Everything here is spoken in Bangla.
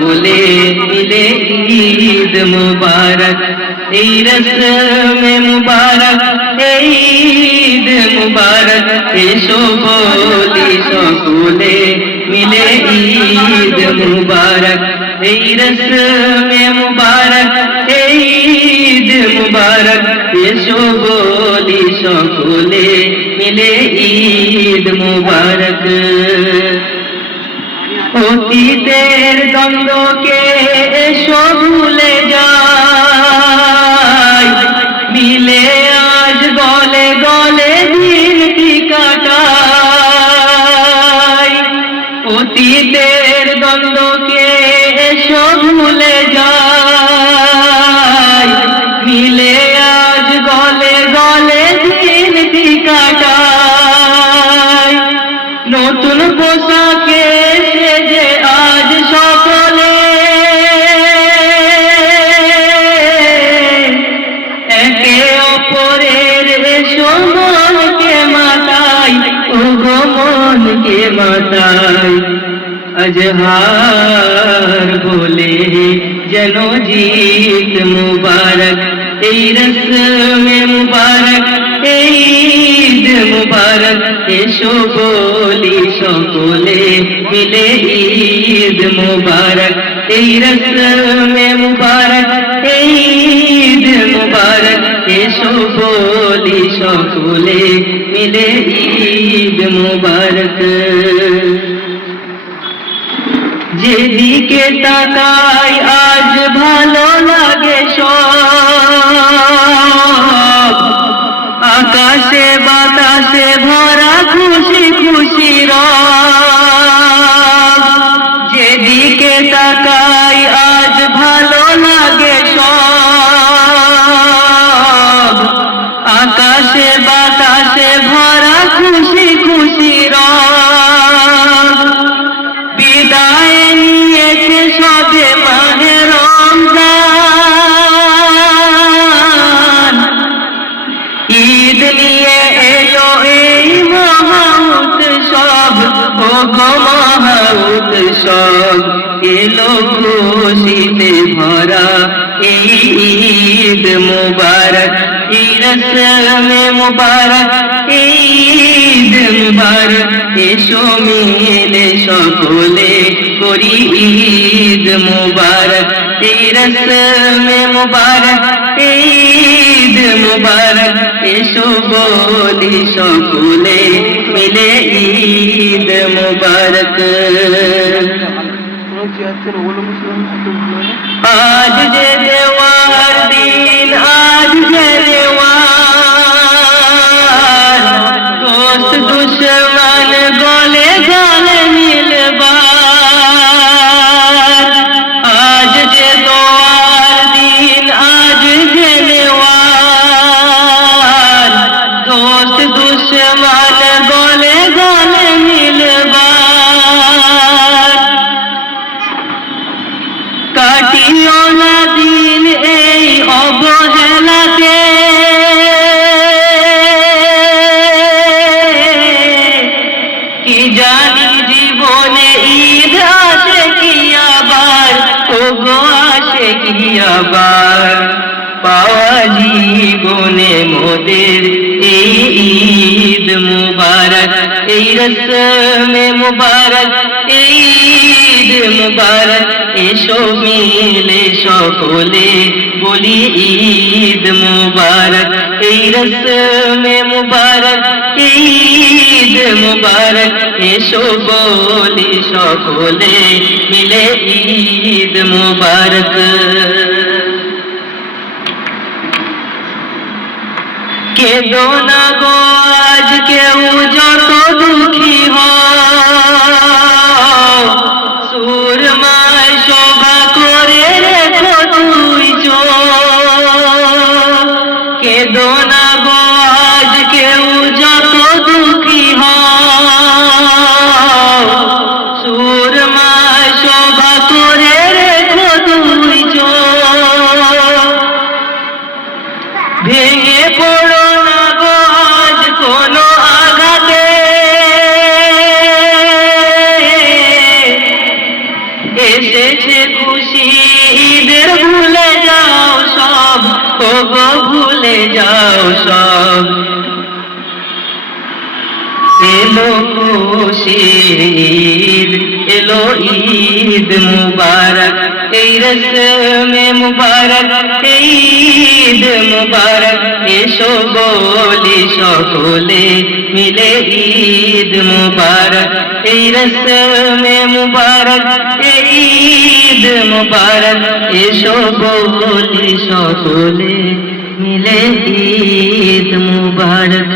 সকলে মিলে ঈদ মুবারক, এই রসমে মুবারক, এই ঈদ মুবারক, এসো বলি সকলে মিলে ঈদ মুবারক, এই রসমে মুবারক, এই ঈদ মুবারক, এসো বলি সকলে মিলে ঈদ মুবারক। অতীতের দ্বন্দ্বকে এসো ভুলে যাই, মিলে আজ গলে গলে দিনটি কাটাই। অতীতের দ্বন্দ্বকে এসো ভুলে যাই, মিলে আজ গলে গলে দিনটি কাটাই। নতুন পোশাকে সেজে আজ সকলে একে অপরের এসো মনকে মাতাই, ওগো মনকে মাতাই। আজহার বলে যেন জিত মুবারক, এই রসমে মুবারক, এই ঈদ মুবারক, এসো বলি সকলে মিলে ঈদ মুবারক, এই রসমে মুবারক, এই ঈদ মুবারক, এসো বলি সকলে মিলে ঈদ মুবারক। যেদিকে তাকাই আজ ভালো লাগে সব, আকাশে বাতাসে ভরা খুশি খুশি রব। যেদিকে তাকাই আজ ভালো লাগে সব, আকাশে বাতাসে ভরা খুশি খুশি রব। বিদায় নিয়েছে সবে মাহে রমজান, ঈদ নিয়ে এলো এই মহা উৎসব, ওগো মহা উৎসব, এলো খুশিতে ভরা এই ঈদ মুবারক, এই রসমে মুবারক, এই ঈদ মুবারক, এসো মিলে সকলে করি ঈদ মুবারক, এই রসমে মুবারক, এই ঈদ মুবারক, এসো বলি সকলে মিলে ঈদ মুবারক। আজ যে দেওয়ার দিন, আজ যে দেওয়ার, দোস্ত দুশ্মন গলে গলে মিলবার। আজ যে দোয়ার দিন, আজ যে দেওয়ার, দোস্ত দুশ্মন গলে গলে মিলবার। কাটিও না দিন এই অবহেলাতে, কি জানি জীবনে ঈদ আসে কি আবার, ওগো আসে কি আবার। পাওয়া জীবনে মোদের এই ঈদ মুবারক, এই রসমে মুবারক, এই ঈদ মুবারক, এসো মিলে সকলে বলি ঈদ মুবারক, এই রসমে মুবারক, এই ঈদ মুবারক, এসো বলি সকলে মিলে ঈদ মুবারক। কেঁদো না গো আজ কেউ যত দুঃখী হও, সুরমায় শোভা করে রেখো তুই চোখ। কেঁদো না গো আজ কেউ যত দুঃখী হও, সুরমায় শোভা করে রেখো তুই চোখ। ভেঙে পড়ো না গো আজ কোনো আঘাতে, এসেছে খুশি ঈদের ভুলে যাও সব, ও গো ভুলে যাও সব। এলো খুশির ঈদ, এলো ঈদ মুবারক, এই রসমে মুবারক, এই ঈদ মুবারক। এসো বলি সকলে মিলে ঈদ মুবারক, এই রসমে মুবারক, এই ঈদ মুবারক। এসো বলি সকলে মিলে ঈদ মুবারক।